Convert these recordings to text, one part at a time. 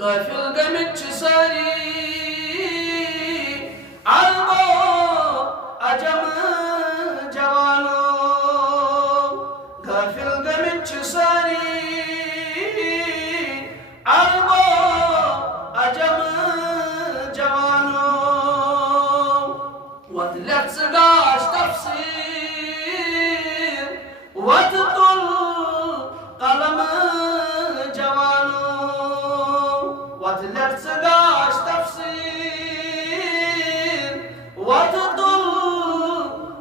غافل گٔمٕتۍ چھِ سٲری عربو عجم جوانو غافل گٔمٕتۍ چھِ سٲری عربو عجم جوانو وَتہٕ لیٚکھ ژٕ گاش تفسیٖر وَتہٕ تُل قلم جوانو وَتہٕ لیٚکھ ژٕ گاش تفسیٖر وَتہٕ تُل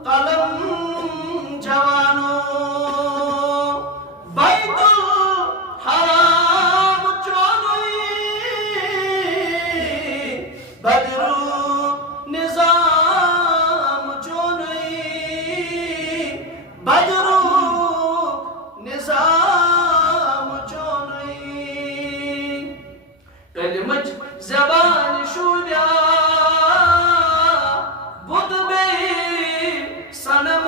قلم جوانو بیت الحرام چونُے بدرو نظام چونُے بدرو نظام چونُے کلمٕچ زبان شوٗبیا بُت بیٚیہِ صنم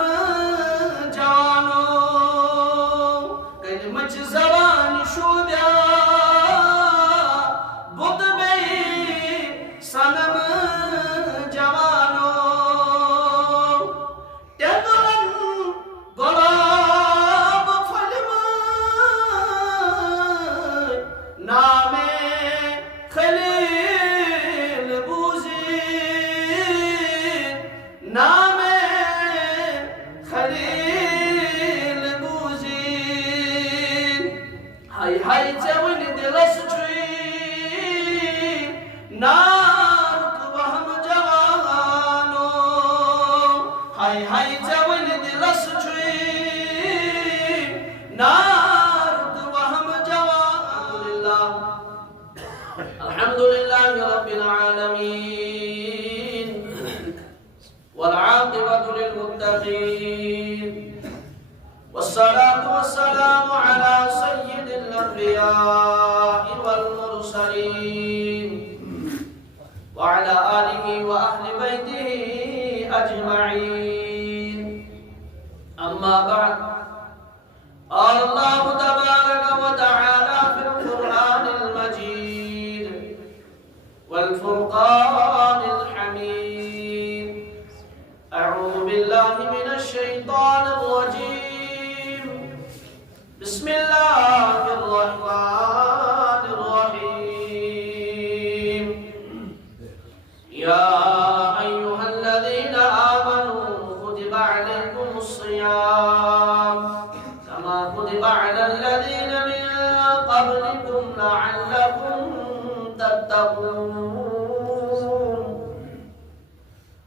جوانو کلمٕچ زبان شوٗبیا بُت بیٚیہِ صنم جوانو تیٚتلن گۄلاب پھٔلۍمٕتۍ نامے خلیل بوٗزِتھ نامے خلیل بوٗزِتھ ہاے ہاے ژےٚ وٕنہِ دِلس چھُے نارُک وہم جوانو ہاے ہاے ژےٚ وٕنہِ دِلس چھُے نارُک وہم جوانو الحمد لله رب العالمين والعاقبة للمتقين والصلاة والسلام على سيد الأنبياء والمرسلين وعلى آله وأهل بيته أجمعين أما بعد قال الله تبارك وتعالى في القرآن المجيد والفرقان الحميد أعوذ بالله من الشيطان الرجيم بسم الله الرحمن الرحيم يا أيها الذين آمنوا كتب عليكم الصيام كما كتب على الذين من قبلكم لعلكم تتقون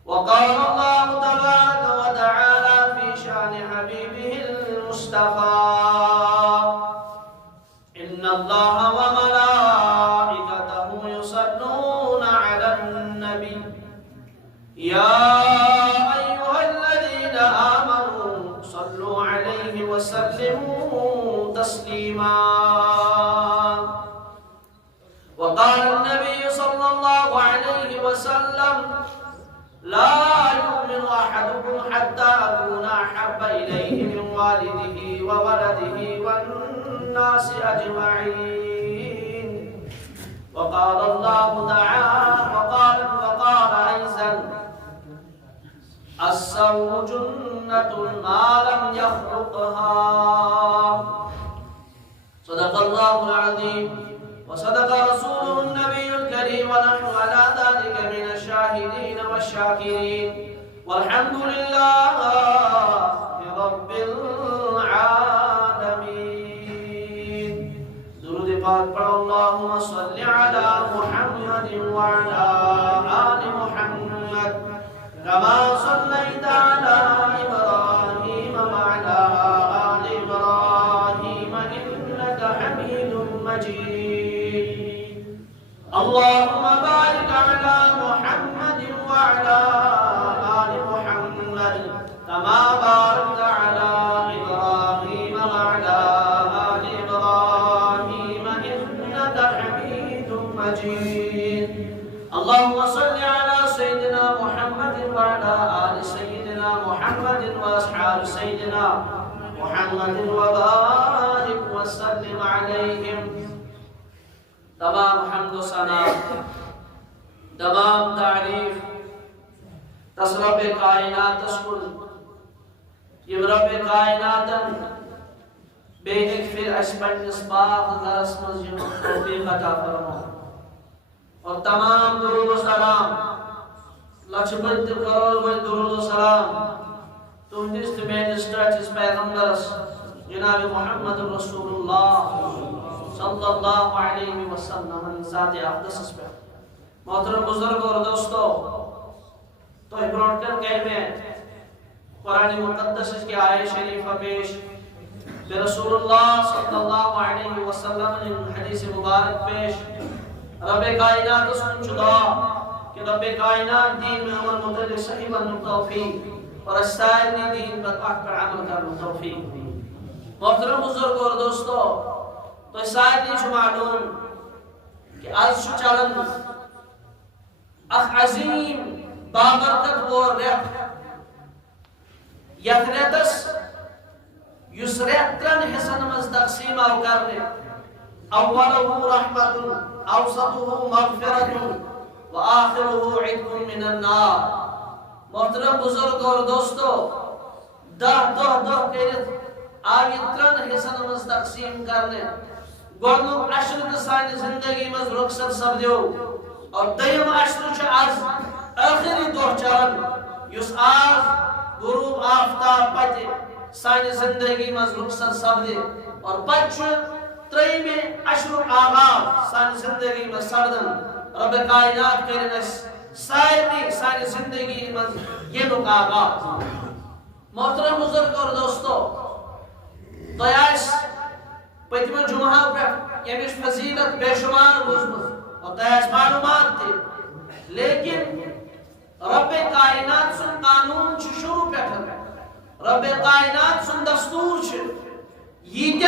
وقال الله تبارك وتعالى في شأن حبيبه المصطفى إن الله وملائكته يصلون على النبي يا أيها الذين آمنوا صلوا عليه وسلموا تسليما وقال النبي صلى الله عليه وسلم لا يؤمن أحدكم حتى أكون أحب إليه من والده وولده والناس أجمعين وقال الله تعالى وقال أيضا الصوم جنة ما لم يخلقها صدق الله العظيم وصدق رسوله النبي الكريم ونحن على ذلك من الشاهدين والشاكرين والحمد لله رب العالمين درود پاک پڑھو اللهم صل على محمد وعلى آل محمد كما صليت على إبراهيم وعلى آل إبراهيم إنك حميد مجيد اللهم بارك على محمد وعلى آل محمد كما باركت على إبراهيم وعلى آل إبراهيم إنك حميد مجيد اللهم صل على سيدنا محمد وعلى آل سيدنا محمد وأصحاب سيدنا محمد وبارك وسلم عليهم تمام حمد و ثنا تمام تعریف تس رب کائنات کن یم رب کائنات بیک پھر اس پنس پاک گھرس مز توفیق عطا فرما اور تمام درود و سلام لچھ بد کرور بد درود و سلام تہندس تو میانس ٹچس پیغمبرس جناب محمد رسول اللہ صلی اللہ علیہ وسلم ذات اقدس پہ محترم بزرگ اور دوستو تو برونٹ کر کہ میں قرآن مقدس کی آیت شریفہ پیش رسول اللہ صلی اللہ علیہ وسلم نے حدیث مبارک پیش رب کائنات سن چدا کہ رب کائنات دین میں عمل متعلق صحیح بن توفیق اور اسائر نے دین پر حق پر عمل کرنے توفیق محترم بزرگ اور دوستو تو اسائر نے جو معلوم کہ آج شو چلن اخ عظیم بابرکت و ریت یک ریتس یس ریتن حسن مز تقسیم او کرنے اولہ رحمت اوسطہ مغفرت و آخرہ عتق من النار محترم بزرگ اور دوستو دہ کرت آگے ترن حسن مز تقسیم کرنے گونو عشر سانی زندگی مز رخصت سپدیو اور دیم عشر چھ آز آخری دو چلن یس آز غروب آفتاب پتے سانی زندگی مز رخصت سپدے اور پچھ تریم عشر آغاز سانی زندگی مز سردن رب کائنات کرن سانی زندگی مز یہ لوگ آغاز محترم بزرگ اور دوستو دیاس پتم جمعہ پہ یمش فضیلت بے شمار روزمز اور دیاس معلومات تھے لیکن رب کائنات سن قانون چھ شروع پہ رب کائنات سن دستور چھ یہ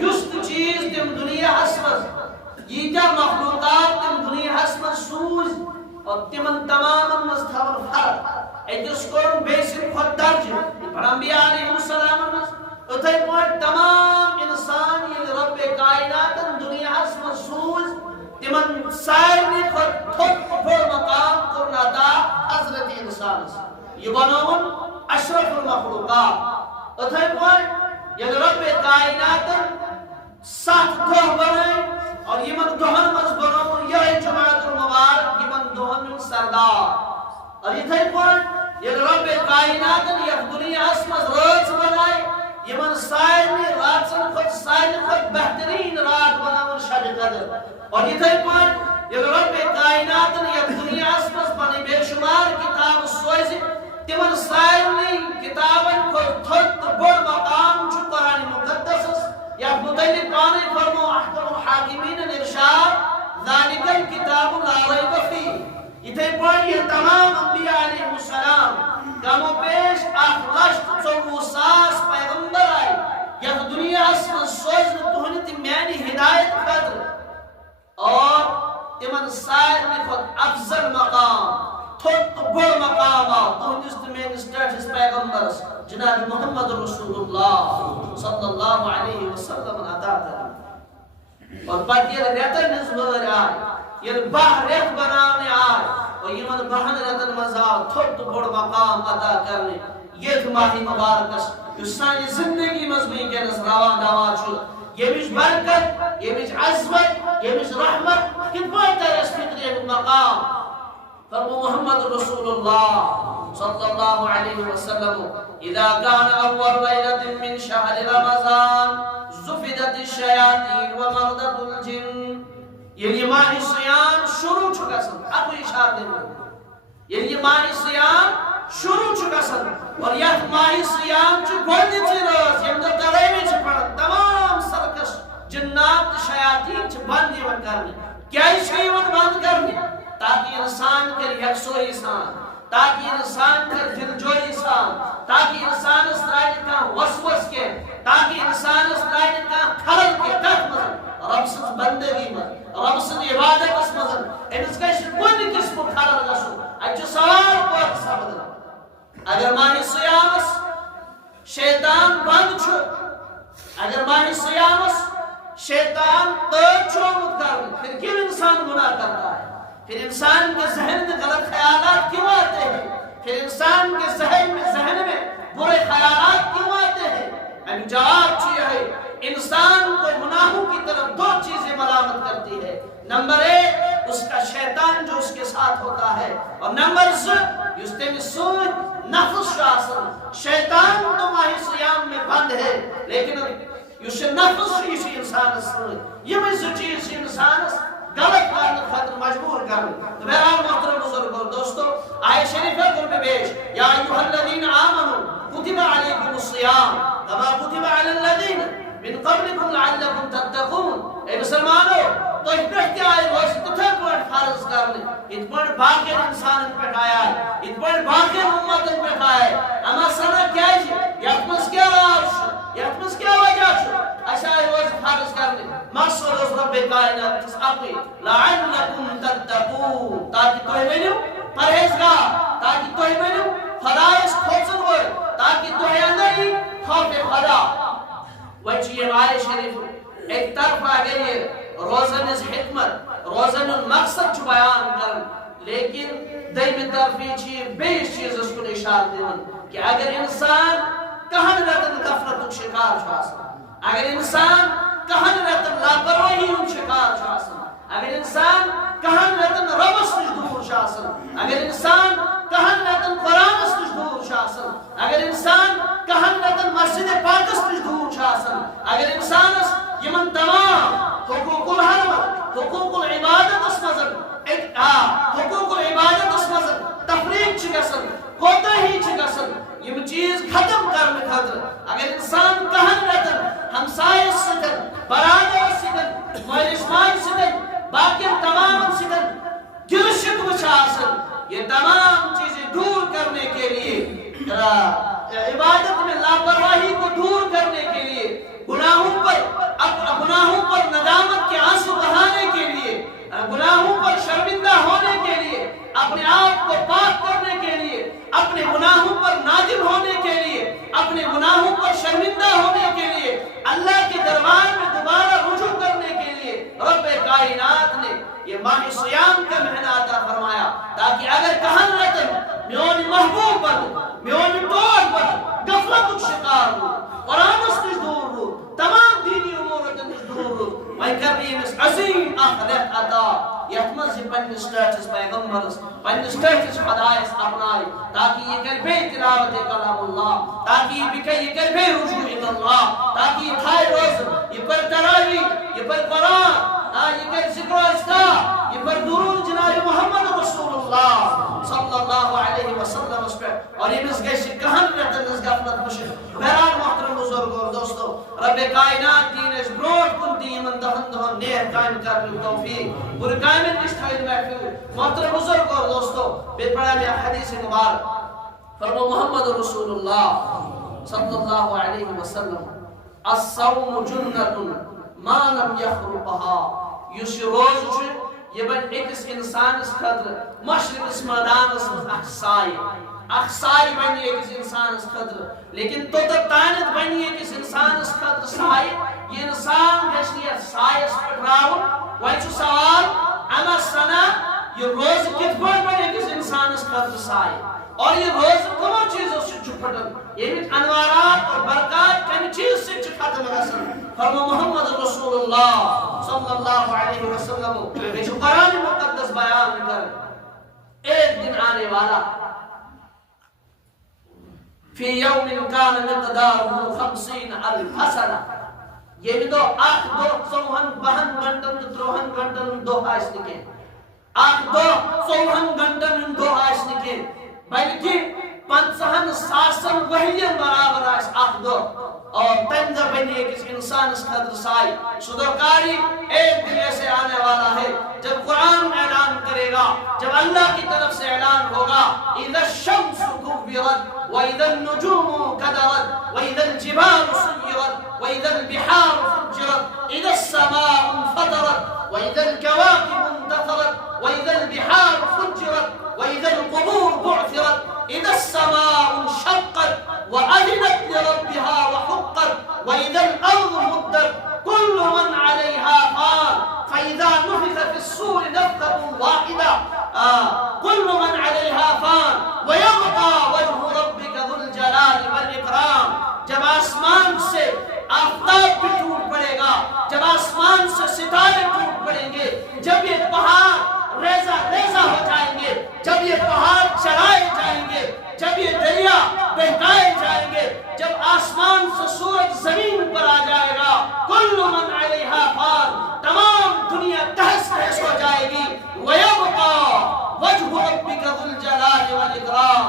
یست چیز تم دنیا حسمز یہ مخلوقات تم دنیا حسمز سوز اور تمن تمام مستحور فرق ایتس کون بیسر خود درج پر انبیاء علیہ السلام اتھے پوٹ تمام انسان یہ رب کائنات دنیا حسمز سوز تمن سائرنی خود تھوک بھر مقام کرنا دا حضرت انسان یہ بناون اشرف المخلوقات اتھے پوٹ یہ رب کائنات سات دہ بنائے اور یہ من دہن مز بناون یہ جماعت المبارک یہ من دہن سردار اور یہ تھے پوٹ یہ رب کائنات یہ دنیا حسمز روز بنائے یہ من سائرنی رات سن خود سائرنی خود بہترین رات بناون شب قدر اور یہ تھے پوٹ یہ رب کائنات یہ دنیا حسمز بنی بے شمار کتاب سوئزی تمن سائرنی کتابن کو تھوک بڑ مقام چو قرآن مقدس یا متعلق پانے فرمو احکم الحاکمین الارشاد ذالک الکتاب لا ریب فیہ یہ تھے پوٹ یہ تمام انبیاء علیہ السلام کم و پیش اخلشت چوو ساس پیغمبر آئی یا دنیا اسمن سوزن تہنی میانی ہدایت قدر اور تمن سائرنی خود افضل مقام تھوک بڑ مقام تہنس تمین سٹیٹس پیغمبر جناب محمد رسول اللہ صلی اللہ علیہ وسلم عطا کریں اور پتہ یہ ریتن نزور آئے یہ باہ ریت بنانے آئے اور یہ من بہن ریتن مزار تھوک بڑ مقام عطا کرنے یہ ماہی مبارکس جو سانی زندگی مضمین کے نس روان دعوان چھو یہ مش برکت یہ مش عظمت یہ مش رحمت کن پائیتا ہے اس فکر مقام فرمو محمد رسول اللہ صلی اللہ علیہ وسلم اذا كان اول ليلة من شهر رمضان زفدت الشياطين ومرضت الجن یعنی ماہ صیام شروع چکا سن اب اشار دیں یعنی ماہ صیام شروع چکا سن اور یہ ماہ صیام چو گوڑنی چی روز یم در تریمی چی پڑھت تمام سرکش جنات شیاطین چی بند یون کرنی کیا اس کی یون بند کرنی تاکہ انسان کر یکسو انسان تاکہ انسان کر دلجوئی انسان تاکہ انسان اسرائیل کا وسوس کے تاکہ انسان اسرائیل کا خلل کے تک مزن رب سن بندگی مزن رب سن عبادت اس مزن انس کا کوئی قسم خلل گسو اچھو سوال پاک سبدن اگر ماہی صیامس شیطان بند چھو اگر ماہی صیامس شیطان قید چھوڑ کر پھر کیوں انسان گناہ کرتا ہے؟ پھر انسان کے ذہن میں غلط خیالات کیوں آتے ہیں؟ پھر انسان کے ذہن میں برے خیالات کیوں آتے ہیں؟ جواب یہ ہے انسان کو گناہوں کی طرف دو چیزیں ملامت کرتی ہے. نمبر ایک اس کا شیطان جو اس کے ساتھ ہوتا ہے، اور نمبر دو نفس شاسن. شیطان تو ماہ سیام میں بند ہے لیکن یہ نفس یہ انسان یہ چیز انسان غلط کرنے خاطر مجبور کر. بہرحال محترم بزرگ اور دوستو، آیت شریفہ میں پیش یا ایھا الذین آمنوا کتب علیکم الصیام کما کتب علی الذین من قبلکم لعلکم تتقون. اے مسلمانو تو اس پر کیا ہے روز تتھے پر فرض کرنے اس پر باقی انسان پر آیا ہے، اس پر باقی امت پر آیا ہے. اما سنہ کیا ہے یتمس کیا راز یتمس کیا وجہ چھو ایسا روز فرض کرنے مقصد اس رب کائنات اس اپنی لعلکم تتقون تاکہ تو بنو پرہیزگار، تاکہ تو بنو خدایس کھوچن ہوئے، تاکہ تو اندر خوف خدا. وچی یہ آیت شریف ایک طرف اگر یہ روزن اس حکمت روزن مقصد چھو بیان کرن، لیکن دیمی طرفی چیز بیش چیز اس کو اشارہ دیون کہ اگر انسان کہن رتن غفلت شکار چھو آسان، اگر انسان کہن رتن لاپرواہی شکار چھو آسان، اگر انسان کہن رتن ربس نش دور چھو آسان، اگر انسان کہن رتن قرآن نش دور چھو آسان، اگر انسان کہن رتن مسجد پاکس نش دور چھو آسان، اگر انسان یمن تمام حقوق الحرمت حقوق العبادت اس مزن حقوق العبادت اس مزن تفریق چکسن کوتا ہی چکسن یہ چیز ختم کرنے خاطر اگر انسان کہن رتن ہمسائے ستن برادر ستن مالشمان ستن باقی تمام ستن دل شکو چھاسن یہ تمام چیزیں دور کرنے کے لیے عبادت میں لاپرواہی کو دور کرنے کے لیے گناہوں پر ندامت کے آنسو بہانے کے لیے گناہوں پر شرمندہ ہونے کے لیے اپنے آپ کو پاک کرنے کے لیے اپنے گناہوں پر نادم ہونے کے لیے اپنے گناہوں پر شرمندہ ہونے کے لیے اللہ کے دربار میں دوبارہ رجوع کرنے کے لیے رب کائنات نے یہ ماہ سیام کا مہینہ عطا فرمایا تاکہ اگر کہن رتن میون محبوب بن میون ٹول بن غفلت شکار ہو قرآن اس نش دور ہو تمام دینی امور نش دور ہو وہیں کر بھی اس عظیم آخرت عطا یتمز پنی سٹیٹس پیغمبرس پنی سٹیٹس خدایس اپنائی تاکہ یہ کر بے تلاوت کلام اللہ تاکہ یہ کر بے رجوع اللہ تاکہ یہ کھائے روز یہ پر تراوی یہ پر قرآن یہ کر ذکر و اذکار یہ پر درود جناب محمد رسول اللہ صلی اللہ علیہ وسلم اس پر اور یہ مسگیش کہن رتن اس غفلت مشک. بہرحال محترم بزرگ اور دوستو رب کائنات دین اس بروٹ کن دیمن دہن دہن نیہ قائم کرنے توفیق پوری قائمت نشتاید محفوظ. محترم بزرگ اور دوستو بے پڑھا میں حدیث مبارک فرمو محمد رسول اللہ صلی اللہ علیہ وسلم الصوم جنت ما لم یخرقها یس روز چھ یہ بن ایکس انسان اس خطر مشرق اس میدان اس اخسائی بنی ایکس انسان اس خطر لیکن تو تانت بنی ایکس انسان اس خطر سائی یہ انسان گشنی سائی اس پٹراؤ وہی چھو سوال اما سنا یہ روز کت پر بنی ایکس انسان اس خطر سائی اور یہ روز کمو چیزوں سے چھپٹن یہ بھی انوارات اور برکات کمی چیز سے ختم رسل. فرمو محمد رسول اللہ صلی اللہ علیہ وسلم بیشو قرآن مقدس بیان کر ایک دن آنے والا فی یوم کان مقدارہ 50,000 سنہ یہ بھی دو آٹھ دو سوہن بہن گھنٹن تروہن گھنٹن دو آئس نکے آٹھ دو سوہن گھنٹن دو آئس نکے بلکہ 50,000 وحیین برابر آئس آٹھ دو اور تنظر بنی ایک انسان اس خطر سائی صدرکاری ایک دن ایسے آنے والا ہے جب قرآن اعلان کرے گا جب اللہ کی طرف سے اعلان ہوگا اِذَا الشَّمْسُ كُبِّرَتْ وَإِذَا النُّجُومُ كَدَرَتْ وَإِذَا الْجِبَالُ سُيِّرَتْ وَإِذَا الْبِحَارُ فُجِّرَتْ إِذَا السَّمَاءُ انْفَطَرَتْ وَإِذَا الْكَوَاكِبُ انْتَثَرَتْ وَإِذَا الْبِحَارُ فُجِّرَتْ وَإِذَا الْقُبُورُ بُعْثِرَتْ إِذَا السَّمَاءُ انشَقَّتْ وَأَذِنَتْ لِرَبِّهَا وَحُقَّتْ وَإِذَا الْأَرْضُ مُدَّتْ كُلُّ مَنْ جب یہ پہاڑ ریزہ ریزہ ہو جائیں گے، جب یہ پہاڑ چڑھائے جائیں گے، جب یہ دریا بہکائے جائیں گے، جب آسمان سے سورج زمین پر آ جائے گا، کل من علیہا فان، تمام دنیا تہس نہس ہو جائے گی، وَيَبْقَى وَجْهُ رَبِّكَ ذُو الْجَلَالِ وَالْإِكْرَامِ،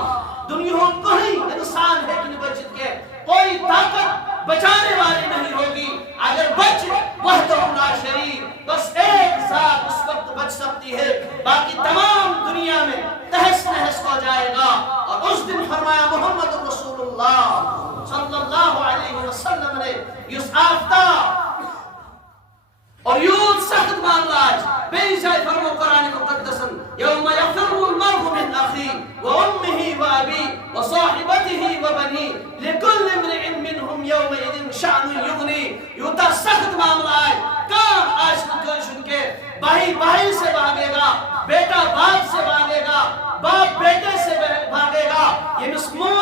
دنیا کوئی انسان ہے کہ نہیں بچت کے، کوئی طاقت بچانے والی نہیں ہوگی، اگر بچ وحدہ لا شریک، بس ایک ذات اس وقت بچ سکتی ہے، باقی تمام دنیا میں تہس نہس ہو جائے گا۔ اور اس دن فرمایا محمد رسول اللہ صلی اللہ علیہ وسلم نے، اس آفتاب اور یوں سخت معاملات بے جائے فرمو قرآن مقدسن، یوم یفر المرء من اخی وامہ وابی وصاحبتہ وبنی لکل امرئ منہم یومئذ شأن یغنی، یوتا سخت معاملات کام آج سن کے بھائی بھائی سے بھاگے گا، بیٹا باپ سے بھاگے گا، باپ بیٹے سے بھاگے گا، یہ مول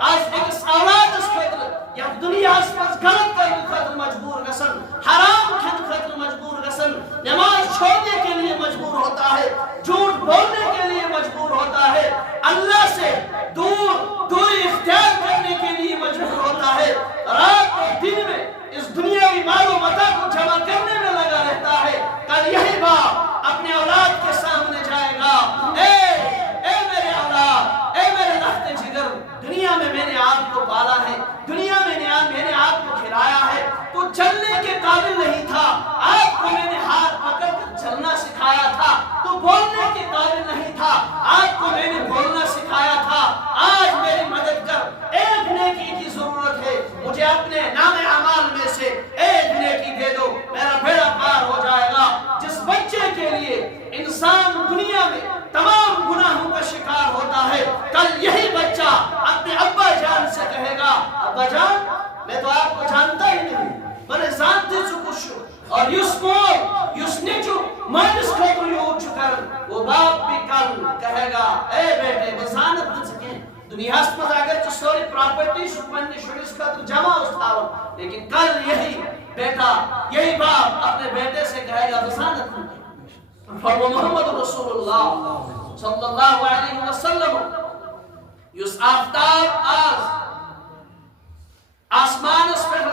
آج ایک اولاد اس خطر یا دنیا اس پر غلط کرنے خطر مجبور گسن، حرام کھن خطر مجبور گسن، نماز چھوڑنے کے لیے مجبور ہوتا ہے، جھوٹ بولنے کے لیے مجبور ہوتا ہے، اللہ سے دوری اختیار کرنے کے لیے مجبور ہوتا ہے، رات اور دن میں اس دنیاوی مال و متاع کو جمع کرنے میں لگا رہتا ہے۔ کل یہی باپ اپنے اولاد کے سامنے جائے گا، اے میرے اولاد، اے میرے لخت جگر، دنیا میں نے آپ کو پالا ہے، دنیا میں نے آپ کو کھلایا ہے، تو چلنے کے قابل نہیں تھا، آپ کو میں نے ہاتھ پکڑ کر چلنا سکھایا تھا، تو بولنے کے قابل نہیں تھا، آپ کو میں نے بولنا سکھایا تھا، آج میری مدد کر، ایک نیکی کی ضرورت ہے، مجھے اپنے نام اعمال میں سے ایک نیکی دے دو، میرا بیڑا پار ہو جائے گا۔ جس بچے کے لیے انسان دنیا میں تمام گناہوں کا شکار ہوتا ہے، کل یہی بچہ اپنے ابا جان سے کہے گا، ابا جان میں تو آپ کو جانتا ہی نہیں، میں نے جانتے چو کچھ، اور یس نیچو مانس کو یوں چکر، وہ باپ بھی کل کہے گا، اے بیٹے بزانت نہ سکیں، دنیا اس میں اگر تو سوری پراپرٹی شکمنی شوریس کا تو جمع استاور، لیکن کل یہی بیٹا یہی باپ اپنے بیٹے سے کہے گا بزانت نہ سکیں۔ فرمو محمد رسول اللہ صلی اللہ علیہ وسلم، یس آفتاب آز آسمان اس پر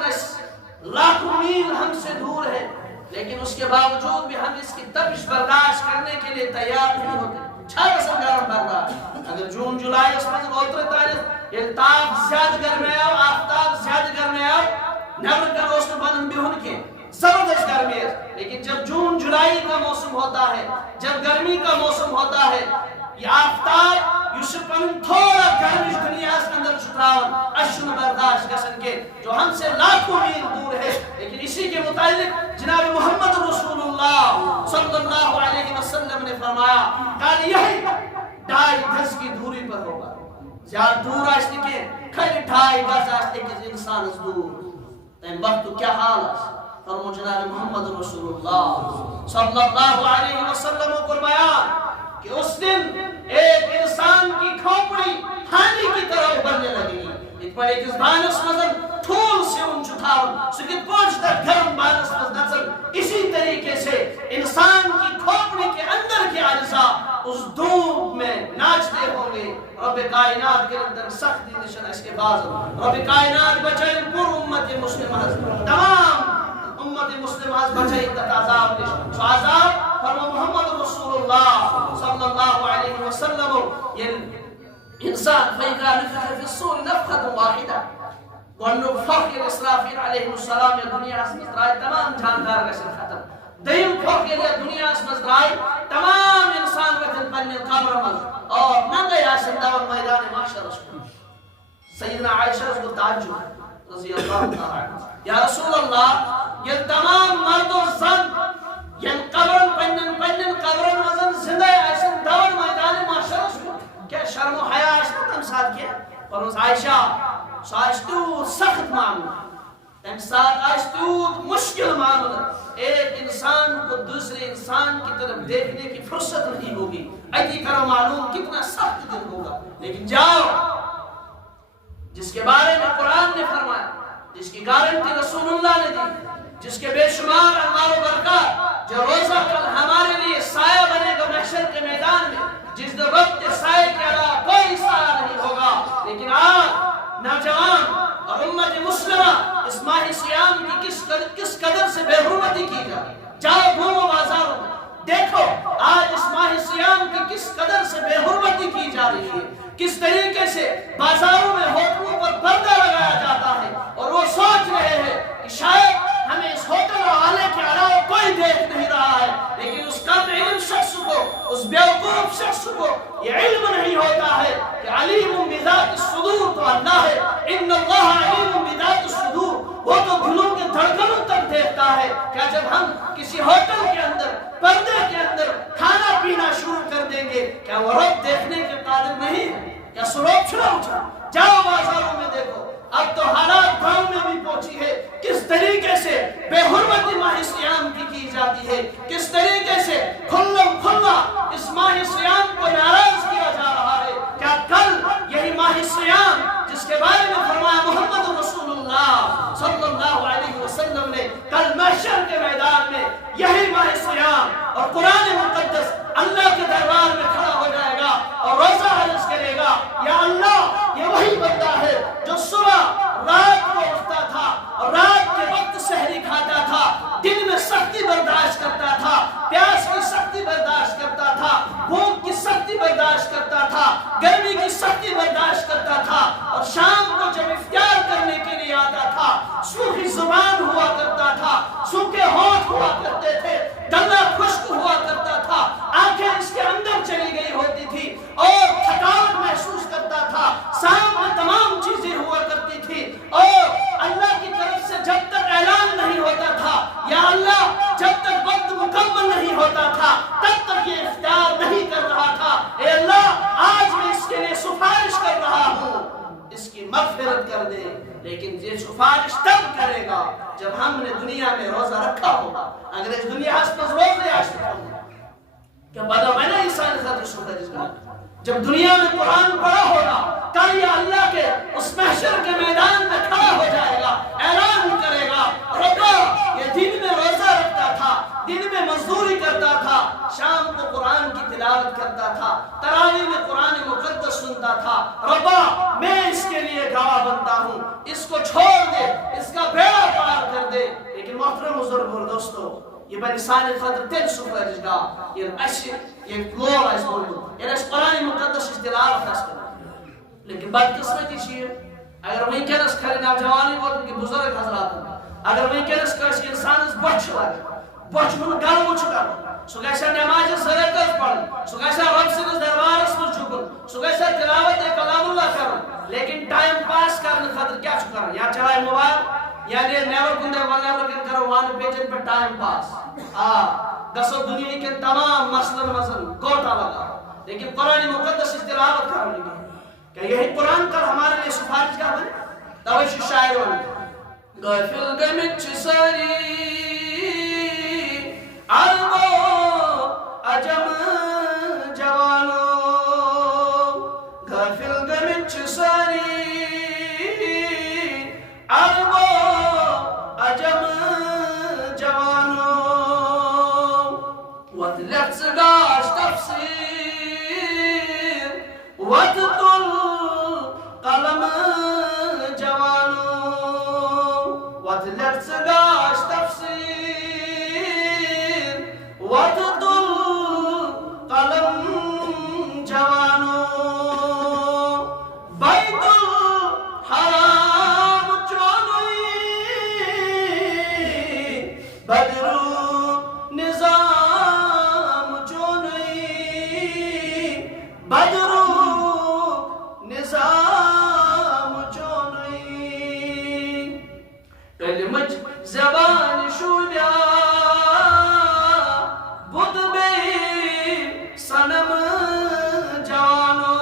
لاکھوں میل ہم سے دور ہے، لیکن اس کے باوجود بھی ہم اس کی تپش برداشت کرنے کے لیے تیار نہیں ہوتے، چھاگا سنگارم برداشت، اگر جون جولائی اس میں گوتر تاریخ التاف زیاد گرمے آو، آفتاب زیاد گرمے آو، نبر کا روشن بنن بھی ان کے زبردست گرمی ہے، لیکن جب جون جولائی کا موسم ہوتا ہے، جب گرمی کا موسم ہوتا ہے، یہ آفتاب یوسفن تھوڑا گرمی دنیا اس اندر چھتراون اشن برداشت گسن کے جو ہم سے لاکھوں میل دور ہے، لیکن اسی کے متعلق جناب محمد رسول اللہ صلی اللہ علیہ وسلم نے فرمایا کہ یہی 2.5 گز کی دوری پر ہوگا، زیادہ دور آشتی کے کھلی 2.5 گز آشتی کے انسان اس دور، تین وقت کیا حال ہے؟ فرمو جناب محمد رسول اللہ صلی اللہ علیہ وسلم کو بیان کہ اس دن ایک انسان کی کھوپڑی پانی کی طرح ابھرنے لگے گی، ایک پر ایک اس بانس مزن تھول سے ان چٹھاؤن سکت پہنچ تک گرم بانس مزن، اسی طریقے سے انسان کی کھوپڑی کے اندر کے اجزاء اس دھوپ میں ناچتے ہوں گے۔ رب کائنات کے اندر سخت نشان اس کے بعد رب کائنات بچائیں پر امت مسلمہ، تمام امت مسلمہ بچائیں عذاب نشان، سو عذاب فرمو محمد رسول اللہ صلی اللہ علیہ وسلم، یہ انسان فَإِذَا نُفِخَ فِي الصُّورِ نَفْخَةٌ وَاحِدَةٌ، وَانُّ فَخِرِ اسرافیل علیہ السلام یا دنیا اس مزرائے تمام جاندار گسن ختم، دیم فخر یا دنیا اس مزرائے تمام انسان وقت پنی قبر مز اور ننگے آسن دور میدان معاشر رسول سیدنا عائشہ رسول تعجب رضی اللہ تعالی، یا رسول اللہ یہ تمام مرد و زن ین قبرن پنن قبرن مزن زندہ آسن دور میدان معاشر رسول، کیا شرم و حیا آسن تم ساتھ کیا؟ فرمز عائشہ ساشتو سخت معاملہ، تم ساتھ آشتو مشکل معاملہ، ایک انسان کو دوسرے انسان کی طرف دیکھنے کی فرصت نہیں ہوگی، ایتی کرو معلوم کتنا سخت دن ہوگا، لیکن جاؤ جس کے بارے میں قرآن نے فرمایا، جس کی گارنٹی رسول اللہ نے دی، جس کے بے شمار انوار و برکات جو روزہ کل جس دن رب کے سائے کے علاوہ کوئی سایہ نہیں ہوگا. لیکن آج نوجوان اور امت مسلمہ اس ماہ سیام کی کس قدر سے بے حرمتی کی جائے. جاؤ گھومو بازاروں میں دیکھو آج اس ماہ سیام کی کس قدر سے بے حرمتی کی جا رہی ہے. کس طریقے سے بازاروں میں ہوٹلوں پر پردہ لگایا جاتا ہے اور وہ سوچ رہے ہیں کہ شاید ہمیں اس ہوٹل والے کے علاوہ کوئی دیکھ نہیں رہا ہے. لیکن اس کم علم شخص کو, اس بیوقوف شخص کو یہ علم نہیں ہوتا ہے کہ علیم بذات الصدور تو اللہ ہے. ان اللہ علیم بذات الصدور, وہ تو دلوں کے دھڑکنوں تک دیکھتا ہے. کیا جب ہم کسی ہوٹل کے اندر پردے کے اندر کھانا پینا شروع کر دیں گے کیا وہ رب دیکھنے کے قادر نہیں ہے؟ کیا سلوک چھڑا اٹھا؟ جاؤ بازاروں میں دیکھو, اب تو حالات گاؤں میں بھی پہنچی ہے. کس طریقے سے بے حرمتی ماہ سیام کی جاتی ہے, کس طریقے سے کھلم کھلا اس ماہ سیام کو ناراض کیا جا رہا ہے. کیا کل یہی ماہ سیام جس کے بارے میں فرمایا محمد رسول اللہ صلی اللہ علیہ وسلم نے کل محشر کے میدان میں یہی ماہ سیام اور قرآن مقدس اللہ کے دربار میں کھڑا ہو جائے گا اور روزہ عرض کرے گا, یا اللہ یہ وہی بندہ ہے جو صبح رات کو اٹھتا تھا اور رات کے وقت سحری کھاتا تھا, دن میں سختی برداشت کرتا تھا, پیاس کی سختی برداشت کرتا تھا, بھوک کی سختی برداشت کرتا تھا, گرمی کی سختی برداشت کرتا تھا, اور شام کو جب افطار کرنے کے لیے آتا تھا سوکھی زبان ہوا کرتا تھا, سوکھے ہونٹ ہوا کرتے تھے, گلا خشک ہوا کرتا تھا, آنکھیں اس کے اندر چلی گئی ہوتی تھی اور تھکاوٹ محسوس کرتا تھا, سامنے تمام چیزیں ہوا کرتی تھی, اور اللہ کی طرف سے جب تک اعلان نہیں ہوتا تھا, یا اللہ جب تک وقت مکمل نہیں ہوتا تھا تب تک یہ افطار نہیں کر رہا تھا. اے اللہ آج میں اس کے لیے سفارش کر رہا ہوں, اس کی مغفرت کر دے. لیکن یہ سفارش تب کرے گا جب ہم نے دنیا میں روزہ رکھا ہوگا. اگر اس دنیا ہسپس روزے آشتا ہوگا کیا پتا میں نے انسان خاطر سفارش کرا, جب دنیا میں قرآن پڑھا ہوگا کل یہ اللہ کے اس محشر کے میدان میں کھڑا ہو جائے گا, اعلان کرے گا ربا یہ دن میں روزہ رکھتا تھا, دن میں مزدوری کرتا تھا, شام کو قرآن کی تلاوت کرتا تھا, تراویح میں قرآن مقدس سنتا تھا, ربا میں اس کے لیے گواہ بنتا ہوں, اس کو چھوڑ دے, اس کا بیڑا پار کر دے. لیکن محترم بزرگ اور دوستو یہ بنسان خاطر تیل سفارش گا یہ اچھی یہ لول اس بولو یہ اس قرآن مقدس تلاوت خاص کرنا. لیکن بدقسمتی چیئے اگر وہیں کنس کھڑے نوجوانی وقت کی بزرگ حضرات اگر وہیں کنس کھڑے انسان اس بچ لگے بچ من گل وچ کر سو گیسا نماز زرکت پڑھ سو گیسا رب سنس دربار اس میں جھکن سو گیسا تلاوت کلام اللہ کر. لیکن ٹائم پاس کرنے خاطر کیا چھو کر یا چلائے موبائل یا دے نیور کن دے ون نیور کن کرو وان پیجن پر ٹائم پاس گسو دنیا کے تمام مسئلہ مسئلہ گوٹا لگا. لیکن قرآن مقدس اس تلاوت کرنے لگے کہ یہی قرآن کل ہمارے لیے سفارش کا بنے. توجہ شاعر ہونے غافل گمچ ساری عربو عجم جوانو, غافل گمچ ساری عربو عجم جوانو, وقت لفظ گاش تفسیر وقت قلم جوانو, وقت لفظ گاش تفسیر وقت قلم جوانو, بیت الحرام چونوی بدرو نظام چونوی بدرو نظام چونوی, کلمچ زبان شوبیا بود بی سنم جوانو,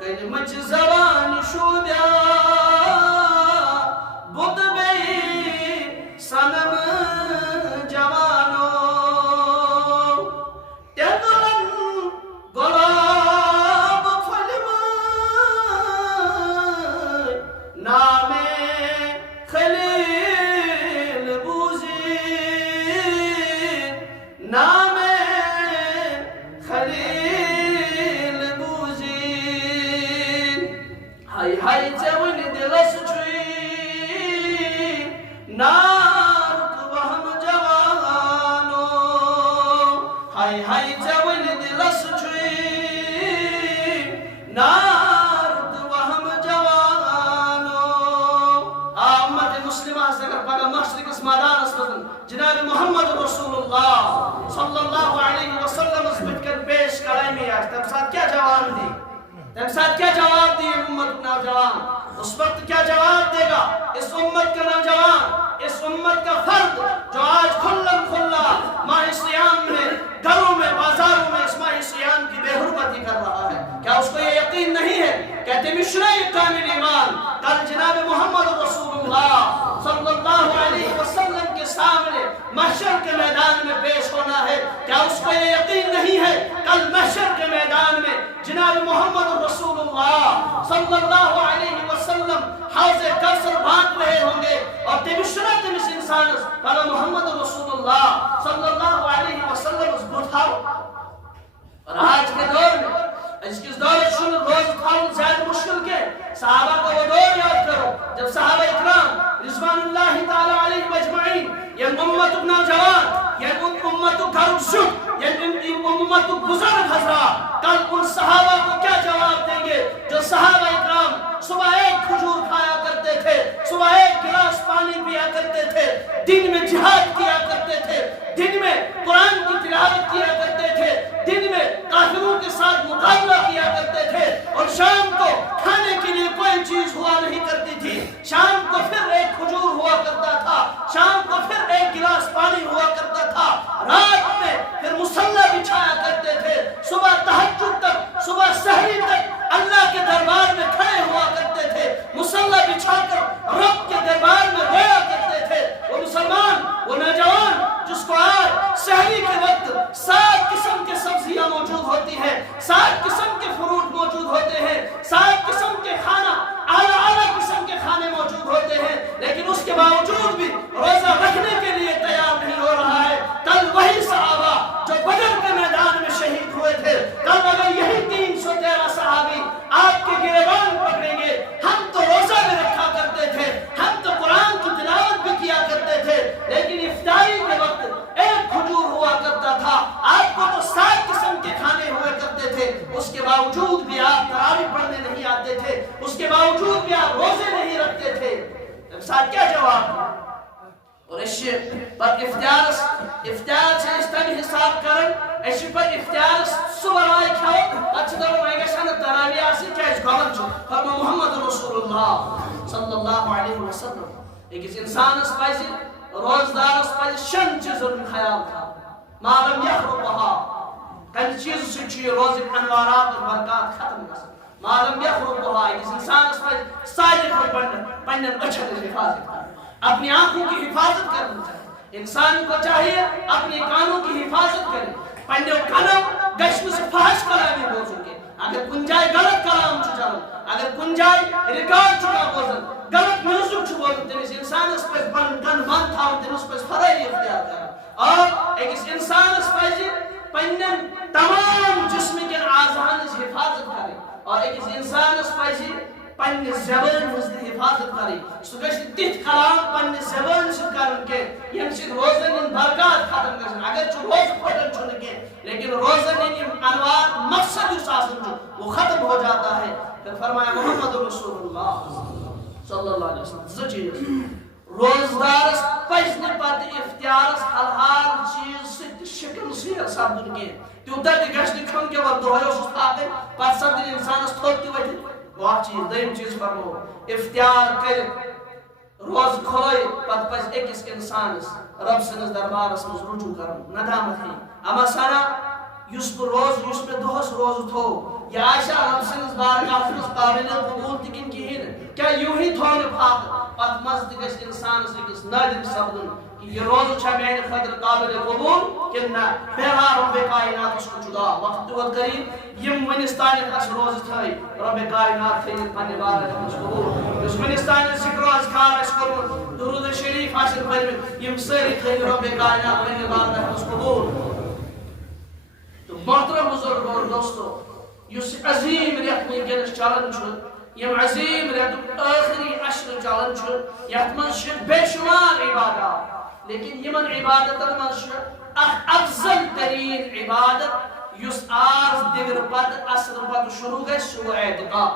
کلمچ زبان شوبیا بود بی سنم جوانو, تندرن گلاب فلم نام خلیل بوزی نام خلیل ہائی ہائی ون دلس نارد وہم جوانو امت مسلمہ سے اگر پگہ مشرقس میدانس مزن جناب محمد رسول اللہ صلی اللہ علیہ وسلم اس بتکن پیش کرائی آج تم ساتھ کیا جواب دی تم ساتھ کیا جواب دی امت نوجوان اس وقت کیا جواب دے گا اس امت کا نوجوان اس امت کا فرد جو آج کھلم کھلا ماہ سیام میں گھروں میں بازاروں میں اس ماہ سیام کی بے حرمتی کر رہا ہے کیا اس کو یہ یقین نہیں ہے کہتے مشرعی کامل ایمان کل جناب محمد رسول اللہ صلی اللہ علیہ وسلم کے سامنے محشر کے میدان میں پیش ہونا ہے کیا اس کو یہ یقین نہیں ہے کل محشر کے میدان میں جناب محمد رسول اللہ صلی اللہ علیہ وسلم حوض کوثر بانٹ رہے ہوں گے اور تمشرہ تمس انسان پہلا محمد رسول اللہ صلی اللہ علیہ وسلم اس بٹھاؤ اور آج کے دور میں اس کس دور شن روز کھاؤں زیادہ مشکل کے صحابہ کو وہ دور یاد کرو جب صحابہ اکرام رضوان اللہ تعالی علیہ مجمعین یہ امت نوجوان یہ امت گھر شد یہ امت بزرگ حضرات کل ان صحابہ کو کیا جواب دیں گے جو صحابہ اکرام صبح ایک کھجور کھایا کرتے تھے صبح ایک گلاس پانی پیا کرتے تھے دن میں جہاد کیا کرتے تھے دن میں قرآن کی تلاوت کیا کرتے تھے دن میں کافروں کے ساتھ مقابلہ کیا کرتے تھے اور شام کو کھانے کے لیے کوئی چیز ہوا نہیں کرتی تھی شام کو پھر ایک کھجور ہوا کرتا تھا شام کو پھر ایک گلاس پانی ہوا کرتا تھا رات میں پھر مصلی بچھایا کرتے تھے صبح تہجد تک صبح سحری تک اللہ کے دربار میں کھڑے ہوا کرتے تھے مصلی بچھا کر رب کے دربار میں رویا کرتے تھے وہ مسلمان وہ نوجوان جس کو آج سحری کے وقت 7 قسم کے سبزیاں موجود ہوتی ہیں 7 قسم کے فروٹ موجود ہوتے ہیں 7 قسم کے کھانا اعلیٰ قسم کے کھانے موجود ہوتے ہیں لیکن اس کے باوجود بھی روزہ رکھنے کے لیے تیار نہیں ہو رہا ہے کل وہی صحابہ جو بدر کے میدان میں شہید ہوئے تھے کل اگر یہی 313 صحابی آپ کے گریبان پکڑیں گے ہم تو روزہ بھی رکھا کرتے تھے ہم تو قرآن کی تلاوت بھی کیا کرتے تھے لیکن افطاری کے وقت ایک کھجور ہوا کرتا تھا آپ کو تو 7 قسم کے کھانے ہوا کرتے تھے اس کے باوجود بھی آپ تراویح پڑھنے نہیں آتے تھے اس کے باوجود بھی آپ روزے نہیں رکھتے تھے ساتھ کیا جواب اور اس پر افتیار سے اس طرح حساب کرن اس پر افتیار صبح آئے کھاؤ اچھا دارو میں گشان تراویح آسی کیا اس غلط چھو فرما محمد رسول اللہ صلی اللہ علیہ وسلم ایک انسان اس پائسی روزدار اس پائسی 6 چیزوں میں خیال تھا معلوم یخربہا کل چیز سے چھوئے روز انوارات اور برکات ختم کرسا معلوم یخربہا ایک انسان اس پائسی صادق پنن بچھت حفاظت کرنا اپنی آنکھوں کی حفاظت کرنا چاہیے انسان کو چاہیے اپنی کانوں کی حفاظت کرے پنڈے کانوں گشت سے فحش کلامی بوزن کے اگر کنجائے غلط کلام چلن اگر کنجائے ریکارڈ چکا بوزن غلط میوزک چھ بوزن تمس انسان اس پر کن بند تھا تمس پر فرائی اختیار کرنا اور ایک انسان اس پر پنن تمام جسم کے اعضاء کی حفاظت کرے اور ایک انسان اس پر پنی زبان ہزدی حفاظت کری سکش تیت کلام پنی زبان سے کرن کے یم سے روزن ان برکات ختم کرن اگر چو روز پھٹن چھنے کے لیکن روزن ان انوار مقصد اس آسن جو وہ ختم ہو جاتا ہے پھر فرمایا محمد رسول اللہ صلی اللہ علیہ وسلم زچیز روزدار پجنے پاتے افتیار حلحال چیز سے شکل سیر سابدن کے تیوتا دی گشتی کھن کے وقت دوہیو سستاتے پاس سبدن انسان اس تھوک کی وجہ وہ چیز دیم چیز فرمو افتیار کر روز کھوئی پت پس ایک اس انسان رب سنس دربار اس مز رجوع کرن ندامت ہے اما سانا یس روز یس پہ دوہس روز تھو یا عائشہ رب سنس بارگاہ سنس قابل قبول تکن کی ہی کیا یوں ہی تھونے پھاق پت مزد گس انسان اس نادم سبدن کہ یہ روز چھا میرے خطر قابل قبول کننا بہرا رب کائنات اس کو جدا وقت دوت قریب یم ونستانی اس روز تھائی رب کائنات تھئی پنے بارے اس قبول اس ونستانی ذکر و اذکار اس کرو درود شریف حاصل فرمی یم سری تھئی رب کائنات پنے بارے اس قبول تو محترم بزرگ اور دوستو یس عظیم ریت میں گنس چلن چھو یم عظیم ریت آخری عشر چلن چھو یتمن شد بے شمار عبادات لیکن یمن عبادت من افضل ترین ترین عبادت یس آز دگر پت اثر پت شروع گئی سو اعتقاف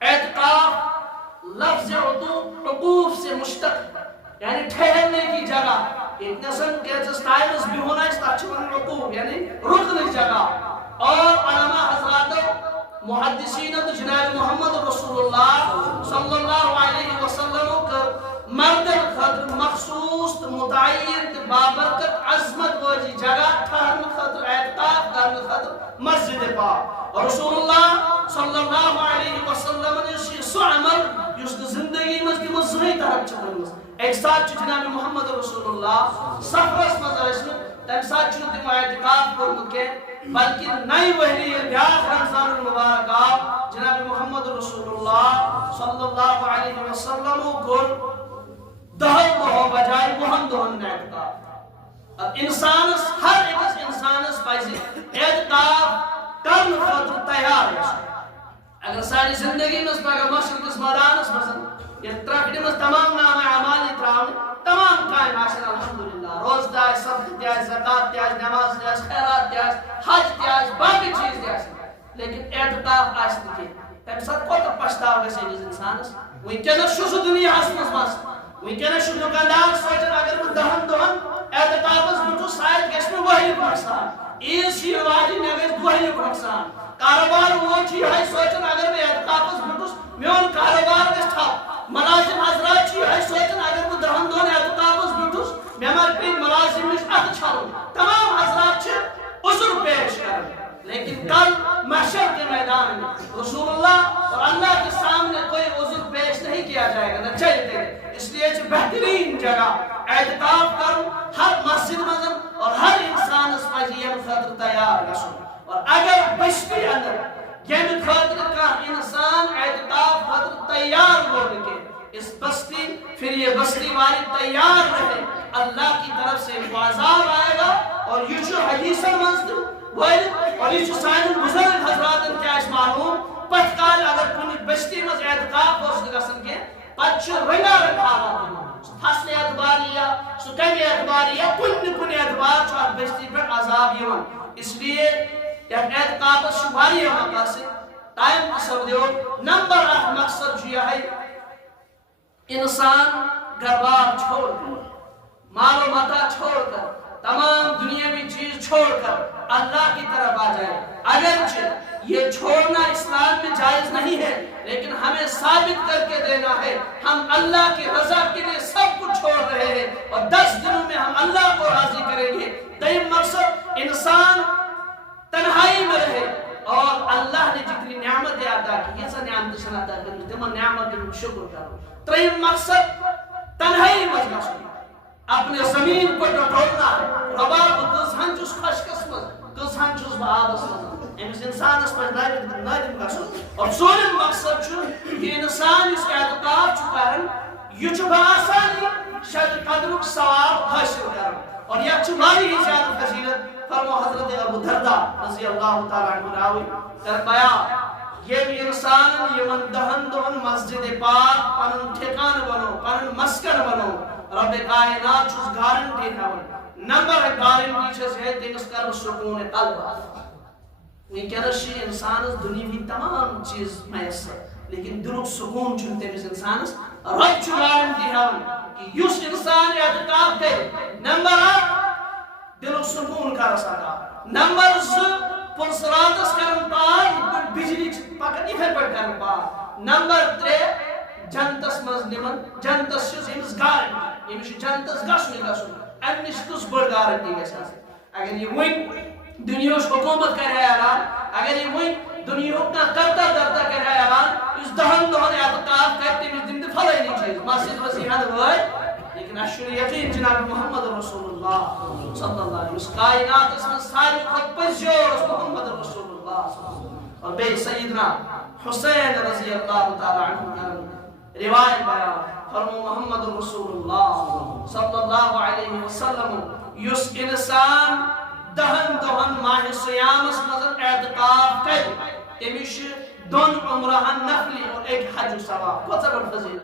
اعتقاف لفظ عقوف سے مشتق یعنی ٹھہرنے کی جگہ اتنسن کیسس ٹائمز بھی ہونا اس تاچھوان عقوف یعنی رکن جگہ اور علماء حضرات محدثین جناب محمد رسول اللہ صلی اللہ علیہ وسلم کا مرد خطر مخصوص متعین بابرکت عظمت واجی جگہ ٹھہرن خطر اعتقاف کرن خطر مسجد پاک اور رسول اللہ صلی اللہ علیہ وسلم نے سو عمل یس زندگی مز کی مزہی طرف چکرمز ایک ساتھ جناب محمد رسول اللہ سفرس مزارشن تم ساتھ تم اعتقاف کرمت کے بلکہ نئی وحری بیاخ رمضان المبارک آپ جناب محمد رسول اللہ صلی اللہ علیہ وسلم کو دہل مہو بجائے وہن دہن اعتقاف انسانس ہر ایک انسانس پائسی اعتقاف کرن خاطر تیار ہے اگر ساری زندگی میں پگہ مشرق اس میدانس مزن یہ ترکڑی میں تمام نام اعمال تراؤن تمام قائم آشن الحمدللہ روز دائے صدق دیاز زکاة دیاز نماز دیاز خیرات دیاز حج دیاز باقی چیز دیاز لیکن اعتقاف آشن کی تم ساتھ کوتا پشتاو گے سیلیز انسانس وہی کہنا شو دنیا حسنس ماس وہی کہنا شو دکاندار سوچن اگر من دہن اعتقافس بچو سائد گیس میں وحی پاکستان ایس ہی رواجی میں گیس وحی پاکستان کاروبار وہ چی ہے سوچن اگر میں اعتقافس بچو میون کاروبار گیس تھا ملازم حضرات چی ہے سوچن اگر میں دہن اعتقافس بچو میں مر پہ ملازم مش ات چھالوں تمام حضرات چی عذر پیش کر لیکن کل محشر کے میدان میں رسول اللہ اور اللہ کے سامنے کوئی عذر پیش نہیں کیا جائے گا نہ چاہیے اس لیے بہترین جگہ اعتقاف کرو ہر مسجد مزن اور ہر انسان اس پجیم خاطر تیار گسو اور اگر بستی اندر یم خاطر کا انسان اعتقاف خاطر تیار ہو کے اس بستی پھر یہ بستی والی تیار رہے اللہ کی طرف سے عذاب آئے گا اور یہ جو حدیث منصر اور یہ جو سائن بزرگ حضرات کیا اس معلوم پتکال اگر کنی بستی مز اعتقاف ہو سکسن کے پچھ رنگا رکھا رہا فصل اعتباریہ سکمی اعتباریہ کن اعتبار چوات بستی پر عذاب یون اس لیے اعتقاف شباری موقع سے ٹائم تصور دیو نمبر 8 مقصد جو ہے انسان گھر چھوڑ کر مال و متا چھوڑ کر تمام دنیاوی چیز چھوڑ کر اللہ کی طرف آ جائے اگرچہ یہ چھوڑنا اسلام میں جائز نہیں ہے لیکن ہمیں ثابت کر کے دینا ہے ہم اللہ کی رضا کے لیے سب کچھ چھوڑ رہے ہیں اور 10 دنوں میں ہم اللہ کو راضی کریں گے تیم مقصد انسان تنہائی میں رہے اور اللہ نے جتنی نعمت عطا کی یہ سا نعمت سن عطا کریں تم نعمت پر شکر کرو تیم مقصد تنہائی مجلس اپنے زمین کو ٹٹولنا ہے رباب کس ہنچس خوش قسمت کس ہنچس بآبس مزن امس انسانس پر نادم گسو اور ژوٗرِم مقصد چھُ کہ انسان اس اعتقاف چھُ کران یہ چھُ بآسانی شد قدرک ثواب حاصل کران اور یہ چھُ واریاہ زیادہ فضیلت فرمو حضرت ابو دردہ رضی اللہ تعالیٰ عنہ راوی کر بیان یہ انسان یمن دہن مسجد پاک پنن ٹھکان بنو پنن مسکن بنو رب کائنات چھس گارنٹی ہاون نمبر گارنٹی چھس ہے تمس کر سکون قلب ونکس انسان دنیاوی تمام چیز میسر لیکن دلک سکون چھن تمس انسانس رب چھ گارنٹی ہاون کہ یس انسان اعتقاف کرے نمبر 8 دلک سکون کر سکا نمبر 2 پلسراتس کرن پار بجلی پکن یتھے پٹ کرن پار نمبر 3 جنتس مز نمن جنتس چھس امس گارنٹی امس جنتس گسن امس کس بڑ گارنٹی گژھِ اگر یہ ون دنیا حکومت کرے اعلان اگر یہ ون دنیا کرتا کرتا کرے اعلان اس دہن اعتقاف کر تمس دم فلانی چیز مسجد وسیحت وائے لیکن اشر یقین جناب محمد رسول اللہ صلی اللہ علیہ وسلم کائنات اس میں ساری خود پزیور محمد رسول اللہ اور بے سیدنا حسین رضی اللہ تعالی عنہ روایت بیان فرمو محمد رسول اللہ صلی اللہ علیہ وسلم یس انسان دہن ماہ سیامس مزن اعتقاف کر تمش 2 عمرہن نفلی اور 1 حج ثواب کو بڑ فضیلت